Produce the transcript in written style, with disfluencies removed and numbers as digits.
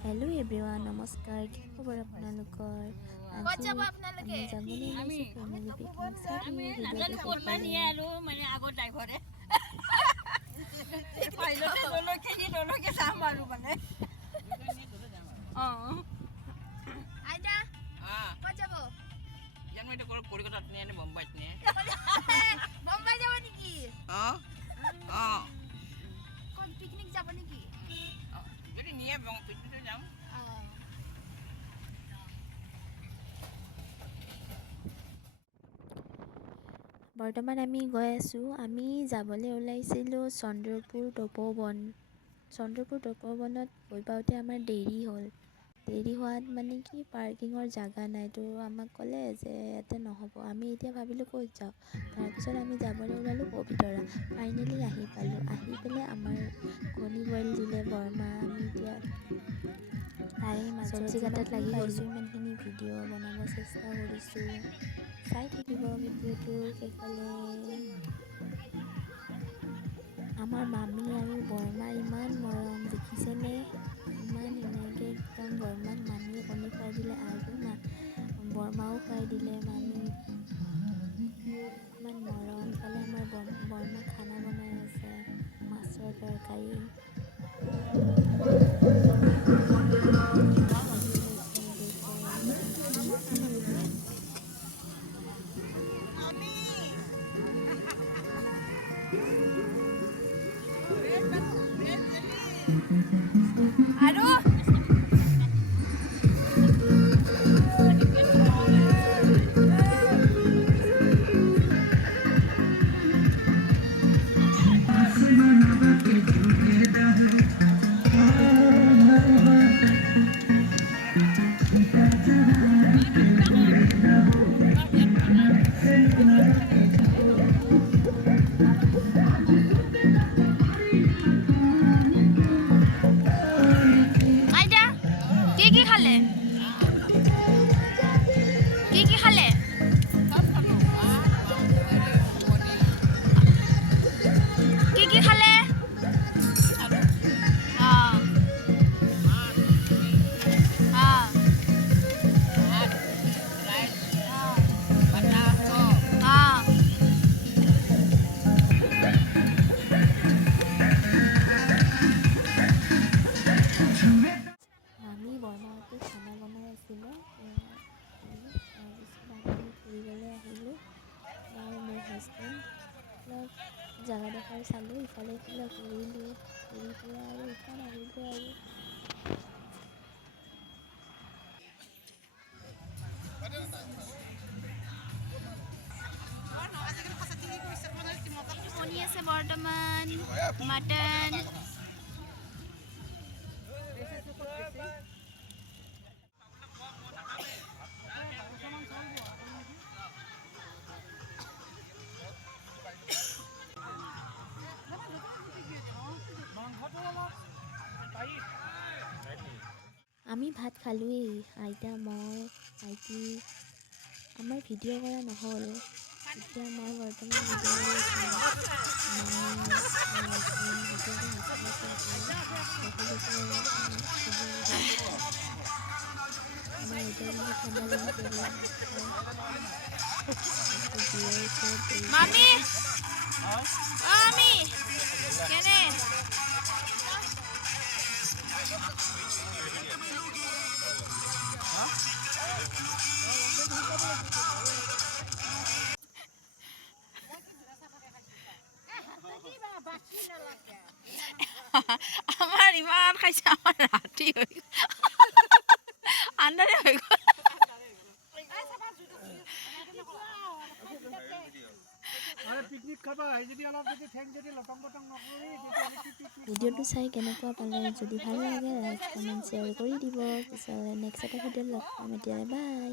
hello everyone नमस्कार কি খবৰ আপোনালোকৰ আজি আমি যাবলৈ ওলাইছো ফেমিলি পিকনিক চাই ভিডিঅ'টো আৰু মানে আগৰ ড্ৰাইভাৰে পাইলটে দলকে চাম আৰু মানে আইডা ক'ত যাব জানো এটা কলকাতাত নে মুম্বাইত নে মুম্বাই যাব নেকি কোন পিকনিক যাব নেকি যদি নিয়ে পিকনিকতে যাম বৰ্তমান আমি গৈ আছো আমি যাবলৈ ওলাইছিলো চন্দ্ৰপুৰ তপোবনত গৈ পাওঁতে আমাৰ দেৰি হোৱাত মানে কি পাৰ্কিঙৰ জাগা নাই তো আমাক ক'লে যে ইয়াতে নহ'ব আমি এতিয়া ভাবিলোঁ ক'ত যাওঁ তাৰপিছত আমি যাবলৈ ওলালোঁ পবিতৰা ফাইনেলি আহি পেলাই আমাৰ কণী বইল দিলে বৰমা আমি এতিয়া তাৰে চব্জি কাটাত লাগি গৈছোঁ ইমানখিনি ভিডিঅ' বনাব চেষ্টা কৰিছোঁ চাই থাকিব ভিডিঅ'টো শেষলৈ আমাৰ মামী আৰু বৰমাৰ ইমান মৰম দেখিছেনে ইমান ধুনীয়াকৈ একদম বৰমাক মামীয়ে কণী খুৱাই দিলে আৰু বৰমাও খুৱাই দিলে মামী ইমান মৰম ইফালে আমাৰ বৰমাক খানা বনাই আছে মাছৰ তৰকাৰী আৰু আইডা কি খালে কি খালে কি খালে মামী বৰমাহঁতে খানা বনাই আছিলে তাৰপিছত আমি ফুৰিবলৈ আহিলোঁ মই মোৰ হাজবেণ্ড অলপ জেগাডোখৰ চালোঁ ইফালে সিফালে ঘূৰি পেলাই আৰু ইখন আহিলোঁ আৰু কণী আছে বৰ্তমান মাটন আমি ভাত খালোঁৱেই আইতা মই ভাইটি আমাৰ ভিডিঅ' কৰা নহ'ল এতিয়া মই বৰ্তমান ভিডিঅ' কৰি আছোঁ আমাৰ এতিয়া কিন্তু ঠাণ্ডা লাগিছে মামি মামি কেনে আমাৰ ইমান খাইছে আমাৰ ৰাতি হৈ গ'ল আন্ধাৰে হৈ গ'ল ভিডিঅ'টো চাই কেনেকুৱা পালে যদি ভাল লাগে লাইক কমেণ্ট শ্বেয়াৰ কৰি দিব পিছলৈ নেক্সট এটা ভিডিঅ'ত লগ পাম এতিয়ালৈ বাই